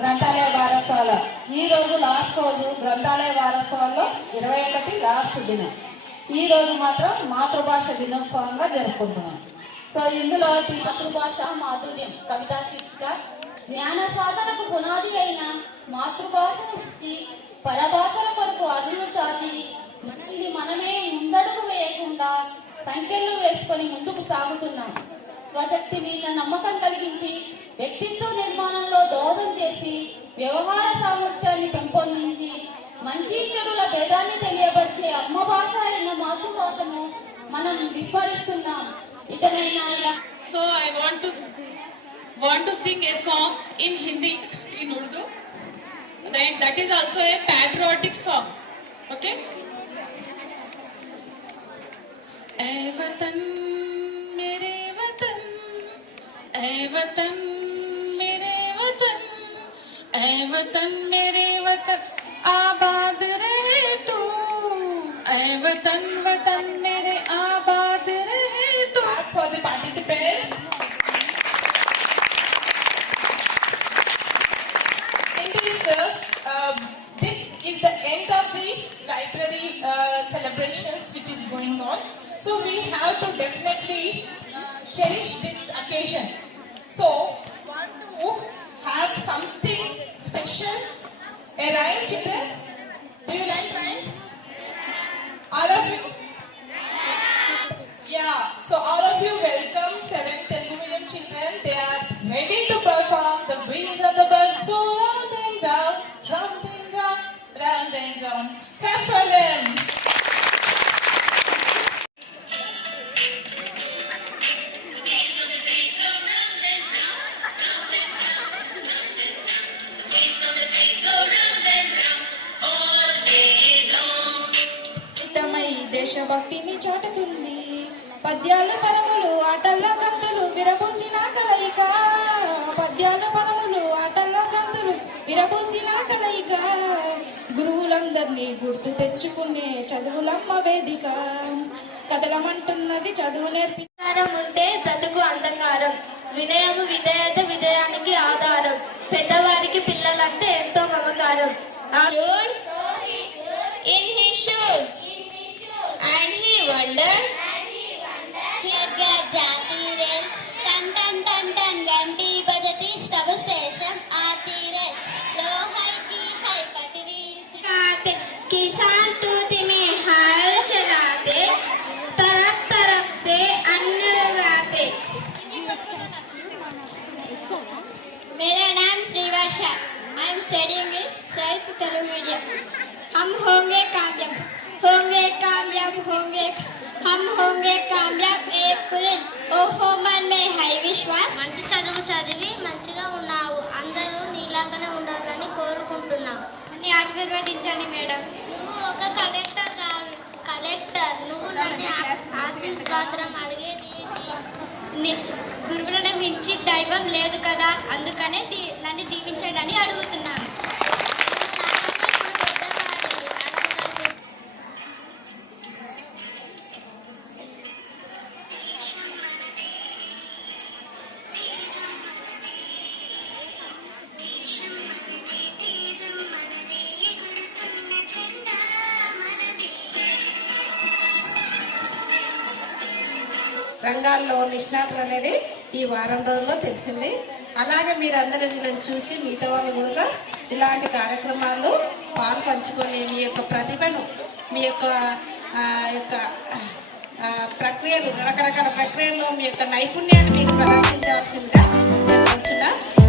గ్రంథాలయ వారోత్సవాలు ఈ రోజు లాస్ట్ రోజు. గ్రంథాలయ వారోత్సవాల్లో 21 లాస్ట్ దినం. ఈ రోజు మాత్రం మాతృభాష దినోత్సవంగా జరుపుకుంటున్నాం. సో ఇందులో మాతృభాష మాధుర్యం కవితా శీర్షిక జ్ఞాన సాధనకు పునాది అయిన మాతృభాష పరభాషల కొరకు అదును చాటి ఇది మనమే ముందడుగు వేయకుండా సంఖ్యలు వేసుకొని ముందుకు సాగుతున్నాం. స్వశక్తి మీద నమ్మకం కలిగించి వ్యక్తిత్వ నిర్మాణంలో దోహదం చేసి వ్యవహార సామర్థ్యాన్ని పెంపొందించి మంచి చెడుల భేదాన్ని తెలియపరిచే అమ్మ భాష అయిన మాతృభాషను మనం విస్మరిస్తున్నాం. ఇకనైనా ఇలా. So I want to sing a song in Hindi, in Urdu. That is also a patriotic song. Okay? ऐ वतन मेरे वतन, ऐ वतन मेरे वतन, ऐ वतन मेरे वतन आबाद रहे तू, ऐ वतन वतन मेरे आबाद रहे तू. For the participants. This is the end of the library celebrations which is going on. So we have to definitely cherish this occasion. So want to have something special. A rhyme, children? Do you like rhymes? All of you? Yeah. So all of you welcome 7th Telugu medium children. They are ready to perform the wheels of the bus go round and round, round and round, round and round. Clap for them. దేశభక్తిని చాటుతుంది. పద్యాలు పదములు ఆటల్లో గంతులు విరబూసిన కలయిక, పద్యాలు పదములు ఆటల్లో గంతులు విరబూసిన కలయిక, గురువులందరినీ గుర్తు తెచ్చుకునే చదువులమ్మ వేదిక, కదలమంటున్నది చదువు నేర్పించారం ఉంటే బ్రతుకు అంధకారం, వినయము విధేయత విజయానికి ఆధారం, పెద్దవారికి పిల్లలంటే ఎంతో మమకారం. In his shoes, and he wondered, here got Jati rail, tan tan tan tan ganti bajati sub station aati rail, lo hai ki hai patri sikate, kisan toothi mein hal chalate, taraf taraf se ann gaate. मेरा नाम श्रीवर्षा. I am studying this 7th Telugu medium. हम होंगे कामयाब, होंगे कामयाब, होंगे हम होंगे कामयाब एक दिन. ఓహో मन में है విశ్వాస్. మంచి చదువు చదివి మంచిగా ఉన్నావు, అందరూ నీలాగానే ఉండాలని కోరుకుంటున్నావు అని ఆశీర్వదించండి మేడం. నువ్వు ఒక కలెక్టర్, నువ్వు నన్ను ఆశీర్వాదం అడిగేది గురువులను మించి దైవం లేదు కదా, అందుకనే నన్ను దీవించండి అని అడుగుతున్నాను. రంగాల్లో నిష్ణాతులు అనేది ఈ వారం రోజుల్లో తెలిసింది. అలాగే మీరందరూ వీళ్ళని చూసి మిగతా వాళ్ళు కూడా ఇలాంటి కార్యక్రమాల్లో పాలు పంచుకొని మీ యొక్క ప్రతిభను, మీ యొక్క ప్రక్రియలు, రకరకాల ప్రక్రియల్లో మీ యొక్క నైపుణ్యాన్ని మీకు ప్రదర్శించవలసిందిగా నేను